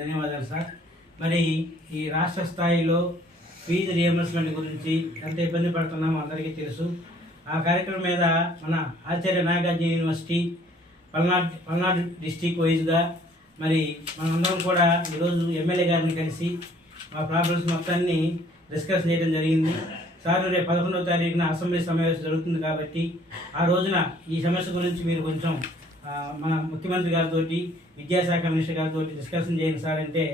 ధన్యవాదాలు సార్. మరి ఈ రాష్ట్ర స్థాయిలో ఫీజు రియంబర్స్మెంట్ గురించి ఎంత ఇబ్బంది పడుతున్నామో అందరికీ తెలుసు. ఆ కార్యక్రమం మీద మన ఆచార్య నాగార్జున యూనివర్సిటీ పల్నాడు పల్నాడు డిస్టిక్ వైజ్గా మరి మనందరం కూడా ఈరోజు ఎమ్మెల్యే గారిని కలిసి మా ప్రాబ్లమ్స్ మొత్తాన్ని డిస్కస్ చేయడం జరిగింది. సార్ రేపు పదకొండవ తారీఖున అసెంబ్లీ సమావేశం జరుగుతుంది కాబట్టి ఆ రోజున ఈ సమస్య గురించి మీరు కొంచెం మన ముఖ్యమంత్రి గారితో విద్యాశాఖ మినిస్టర్ గారితో డిస్కషన్ చేయండి సార్ అంటే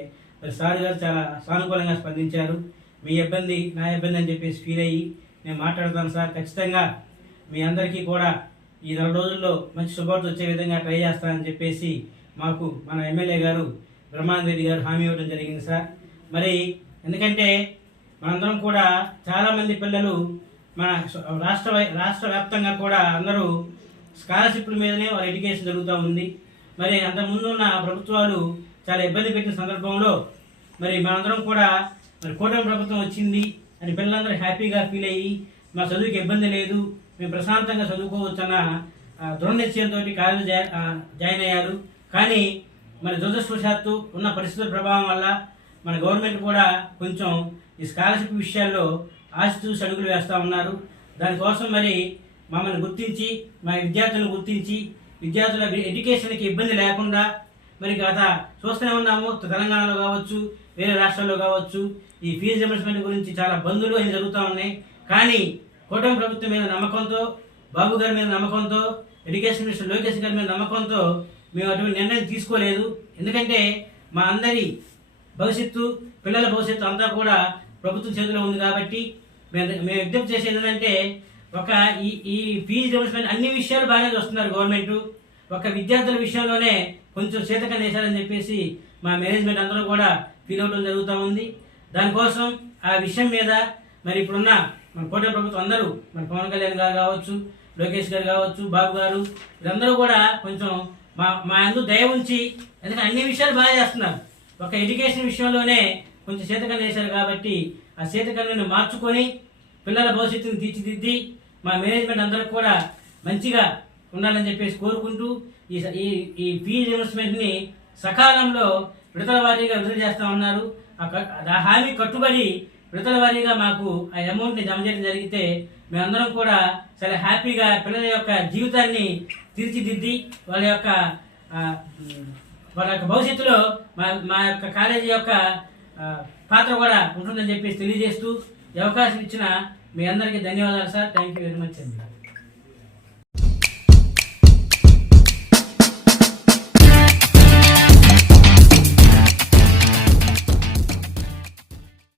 మరి సార్ గారు చాలా సానుకూలంగా స్పందించారు. మీ ఇబ్బంది నా ఇబ్బంది అని చెప్పేసి ఫీల్ అయ్యి నేను మాట్లాడతాను సార్. ఖచ్చితంగా మీ అందరికీ కూడా ఈ నెల రోజుల్లో మంచి శుభార్త వచ్చే విధంగా ట్రై చేస్తానని చెప్పేసి మాకు మన ఎమ్మెల్యే గారు బ్రహ్మానంద రెడ్డి గారు హామీ ఇవ్వడం జరిగింది సార్. మరి ఎందుకంటే మనందరం కూడా చాలామంది పిల్లలు మన రాష్ట్ర రాష్ట్ర వ్యాప్తంగా కూడా అందరూ స్కాలర్షిప్ల మీదనే వాళ్ళ ఎడ్యుకేషన్ జరుగుతూ ఉంది. మరి అంత ఉన్న ప్రభుత్వాలు చాలా ఇబ్బంది పెట్టిన సందర్భంలో మరి మనందరం కూడా మరి కూటమి ప్రభుత్వం వచ్చింది అని పిల్లలందరూ హ్యాపీగా ఫీల్ అయ్యి మా చదువుకి ఇబ్బంది లేదు మేము ప్రశాంతంగా చదువుకోవచ్చు అన్న దృఢనిశ్చయంతో కాలేజీ జా- జాయిన్ అయ్యారు. కానీ మరి దురదృష్టవశాత్తు ఉన్న పరిస్థితుల ప్రభావం వల్ల మన గవర్నమెంట్ కూడా కొంచెం ఈ స్కాలర్షిప్ విషయాల్లో ఆశ చూసి అడుగులు వేస్తూ ఉన్నారు. దానికోసం మరి మమ్మల్ని గుర్తించి మా విద్యార్థులను గుర్తించి విద్యార్థుల ఎడ్యుకేషన్కి ఇబ్బంది లేకుండా మరి గత చూస్తూనే ఉన్నాము. తెలంగాణలో కావచ్చు వేరే రాష్ట్రాల్లో కావచ్చు ఈ ఫీజు రియంబర్స్మెంట్ గురించి చాలా బంధులు అవి జరుగుతూ ఉన్నాయి. కానీ కూటమి ప్రభుత్వం మీద నమ్మకంతో బాబు గారి మీద నమ్మకంతో ఎడ్యుకేషన్ మినిస్టర్ లోకేష్ గారి మీద నమ్మకంతో మేము అటువంటి నిర్ణయం తీసుకోలేదు. ఎందుకంటే మా అందరి భవిష్యత్తు పిల్లల భవిష్యత్తు అంతా కూడా ప్రభుత్వం చేతిలో ఉంది కాబట్టి మేము మేము విజ్ఞప్తి చేసేది ఏంటంటే ఒక ఈ ఈ ఫీజు రియంబర్స్మెంట్ అన్ని విషయాలు బాగానే చూస్తున్నారు గవర్నమెంట్ ఒక విద్యార్థుల విషయంలోనే కొంచెం చేతకం చేశారని చెప్పేసి మా మేనేజ్మెంట్ అందరూ కూడా ఫీల్ అవడం జరుగుతూ ఉంది. దానికోసం ఆ విషయం మీద మరి ఇప్పుడున్న మన కోట ప్రభుత్వం అందరూ మన పవన్ కళ్యాణ్ గారు కావచ్చు లోకేష్ గారు కావచ్చు బాబు గారు వీరందరూ కూడా కొంచెం మా మా అందు దయ ఉంచి ఎందుకంటే అన్ని విషయాలు బాగా చేస్తున్నారు. ఒక ఎడ్యుకేషన్ విషయంలోనే కొంచెం చేతకం చేశారు కాబట్టి ఆ చేతకన్ను మార్చుకొని పిల్లల భవిష్యత్తును తీర్చిదిద్ది మా మేనేజ్మెంట్ అందరికి కూడా మంచిగా ఉండాలని చెప్పేసి కోరుకుంటూ ఈ స- ఈ ఈ ఫీజు ఇన్వెస్ట్మెంట్ని సకాలంలో విడతల వారీగా విడుదల చేస్తా ఉన్నారు. ఆ హామీ కట్టుబడి విడతల వారీగా మాకు ఆ అమౌంట్ని జమ చేయడం జరిగితే మేమందరం కూడా చాలా హ్యాపీగా పిల్లల యొక్క జీవితాన్ని తీర్చిదిద్ది వాళ్ళ యొక్క వాళ్ళ యొక్క భవిష్యత్తులో మా మా యొక్క కాలేజీ యొక్క పాత్ర కూడా ఉంటుందని చెప్పేసి తెలియజేస్తూ అవకాశం ఇచ్చిన మీ అందరికీ ధన్యవాదాలు sir. Thank you very much అండి.